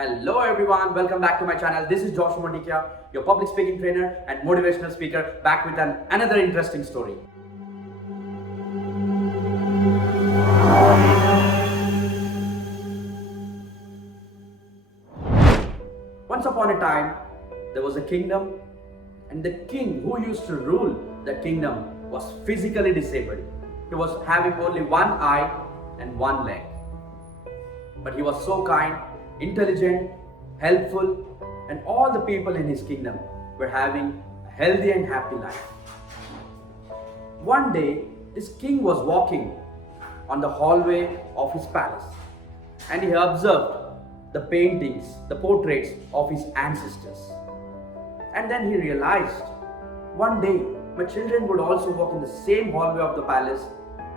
Hello everyone, welcome back to my channel. This is Joshua Mondikia, your public speaking trainer and motivational speaker, back with another interesting story. Once upon a time, there was a kingdom, and the king who used to rule the kingdom was physically disabled. He was having only one eye and one leg. But he was so kind, intelligent, helpful, and all the people in his kingdom were having a healthy and happy life. One day, this king was walking on the hallway of his palace, and he observed the paintings, the portraits of his ancestors. And then he realized, one day my children would also walk in the same hallway of the palace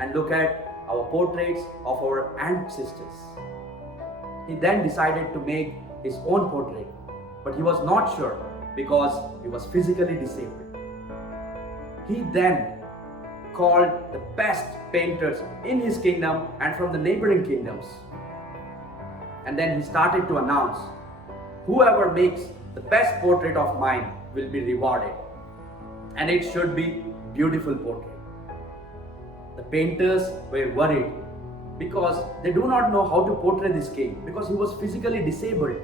and look at our portraits of our ancestors. He then decided to make his own portrait, but he was not sure because he was physically disabled. He then called the best painters in his kingdom and from the neighboring kingdoms. And then he started to announce, whoever makes the best portrait of mine will be rewarded. And it should be beautiful portrait. The painters were worried because they do not know how to portray this king because he was physically disabled.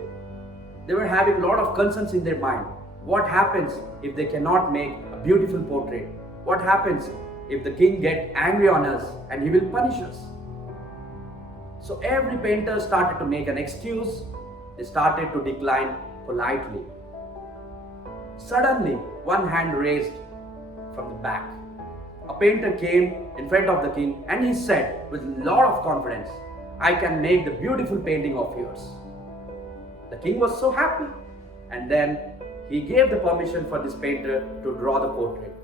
They were having a lot of concerns in their mind. What happens if they cannot make a beautiful portrait? What happens if the king gets angry on us and he will punish us? So every painter started to make an excuse. They started to decline politely. Suddenly, one hand raised from the back. A painter came in front of the king and he said with a lot of confidence, I can make the beautiful painting of yours. The king was so happy, and then he gave the permission for this painter to draw the portrait.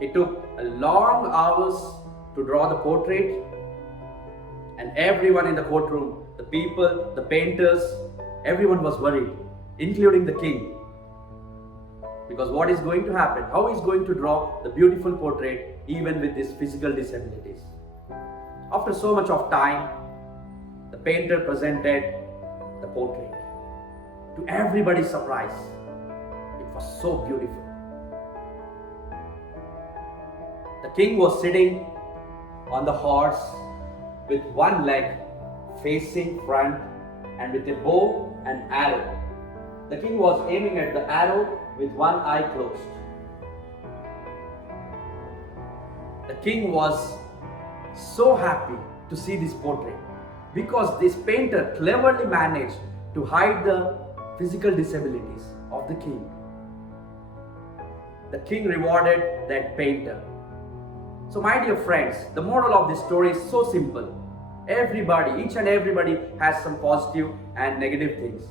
It took a long hours to draw the portrait, and everyone in the courtroom, the people, the painters, everyone was worried, including the king. Because what is going to happen? How is going to draw the beautiful portrait even with his physical disabilities? After so much of time, the painter presented the portrait. To everybody's surprise, it was so beautiful. The king was sitting on the horse with one leg facing front and with a bow and arrow. The king was aiming at the arrow with one eye closed. The king was so happy to see this portrait because this painter cleverly managed to hide the physical disabilities of the king. The king rewarded that painter. So my dear friends, the moral of this story is so simple. Everybody, each and everybody has some positive and negative things,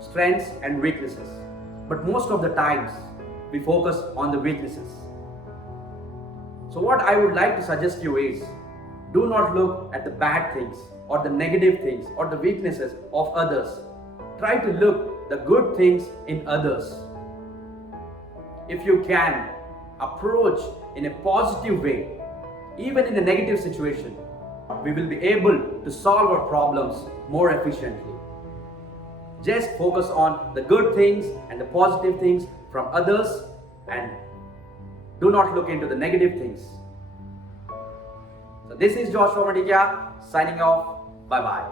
strengths and weaknesses. But most of the times, we focus on the weaknesses. So what I would like to suggest you is, do not look at the bad things or the negative things or the weaknesses of others. Try to look the good things in others. If you can approach in a positive way, even in a negative situation, we will be able to solve our problems more efficiently. Just focus on the good things and the positive things from others and do not look into the negative things. So this is Joshua Mondikia signing off. Bye-bye.